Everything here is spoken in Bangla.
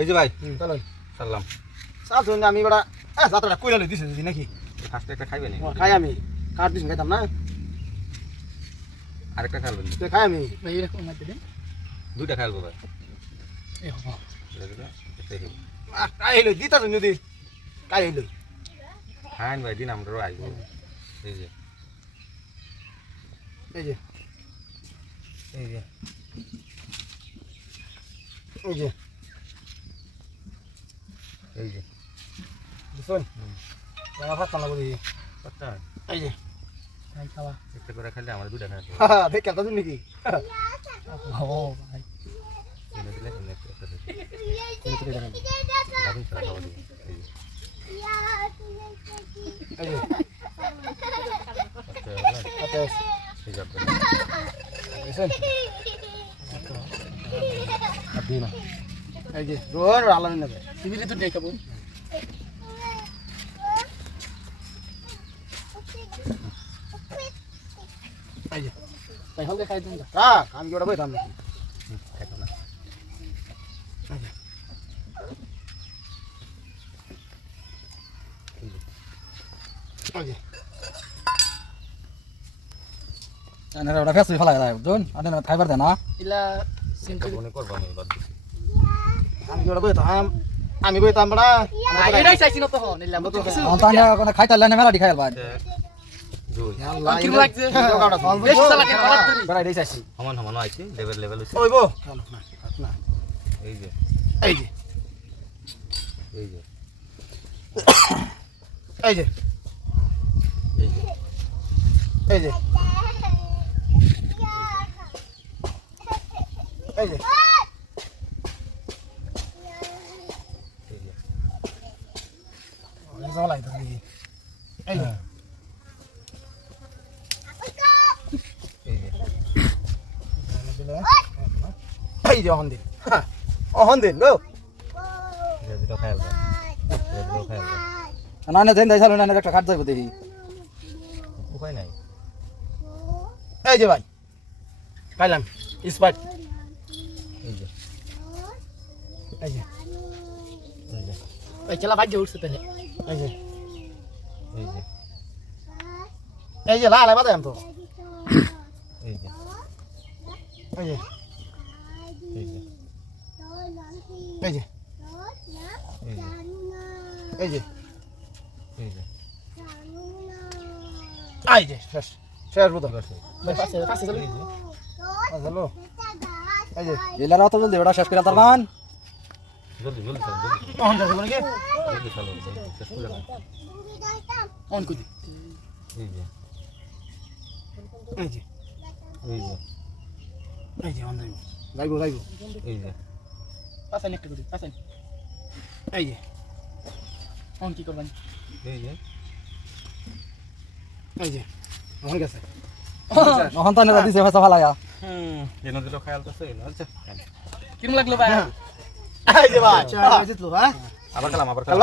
এই যে ভাই চলো সারলাম চাল শুন আমি বড়া এ যাত্রাটা কইলা লই দিছে যদি নাকি। ফার্স্টে একটা খাইবে নি আমার খাই আমি। কাট দিছ খাইতাম না? আরেকটা খাইবেন তুই খাই আমি। ভাই এরকম মাইতে দিন দুইটা খাইলবো ভাই এই হব। কাই হইল দিতাছ যদি। কাই হইল খাইন ভাই দিন আমরাও আইব। এই যে। এই যে। এই যে। এই যে। এই যে বুঝছেন আমার ভাত টানা করি পাত্তা এই যে ভাই খাওয়া একটা করে খেলে আমার দুটা খাওয়া হ্যাঁ ভাই খেলতা তুমি নাকি ও ভাই এনে দিলে এনে একটা দিলে এনে দিলে এনে দিলে এই যে আচ্ছা আচ্ছা ঠিক আছে বুঝছেন আদিনা এই যে রোহন আলামিন নেবে টিভিতে তো দেখাবো এই যে তাই হলে খাই দিন কাক আমি কি ওটা বই দাম নাকি ওটা ফেস ফেলা যায় বুঝুন আপনি ফাইবার দেন না। ইলা করব আমি বাদ দিচ্ছি আমি ওরা বইতাম আমি বইতাম বড়া? এটাই চাইছি না তখন নিলাম তো কিছু অন্তানে কোন খাইতা লাইনে মেলা দেখাইল ভাই এই যে। এই যে। এই যে। জ্বালাই থাকি এই এই যে অহন দিন অহন দিন গো না না দেন দেখাল না একটা কাট যাবে দেখি উপায় নাই এই যে ভাই পাইলাম স্পার্ট এই যে এই যে এই যে এই চলা বাদ দিয়ে উঠছে তাহলে এই যে এই যে এই যে লাল এবার তো এই যে এই যে এই যে এই যে এই যে এই যে এই যে শেষ শেষ বুধ পাশে পাশে চলে এই হ্যালো এই যে এলারা তো জলদি ওটা শেষ করে তার মান জলদি জলদি চালো জলদি। অহন যাবে নাকি? জলদি চালো শেষ করে না অন কই এই যে। এই যে। এই যে। এই যে অহন যাইব। যাইব যাইব। এই যে। পাশে একটা করি পাশে এই যে। অন কি করবেন? এই যে। এই যে। গেছে। দিছে হুম এনে আচ্ছা লাগল ভাই? আবার খেলাম আবার খেলাম।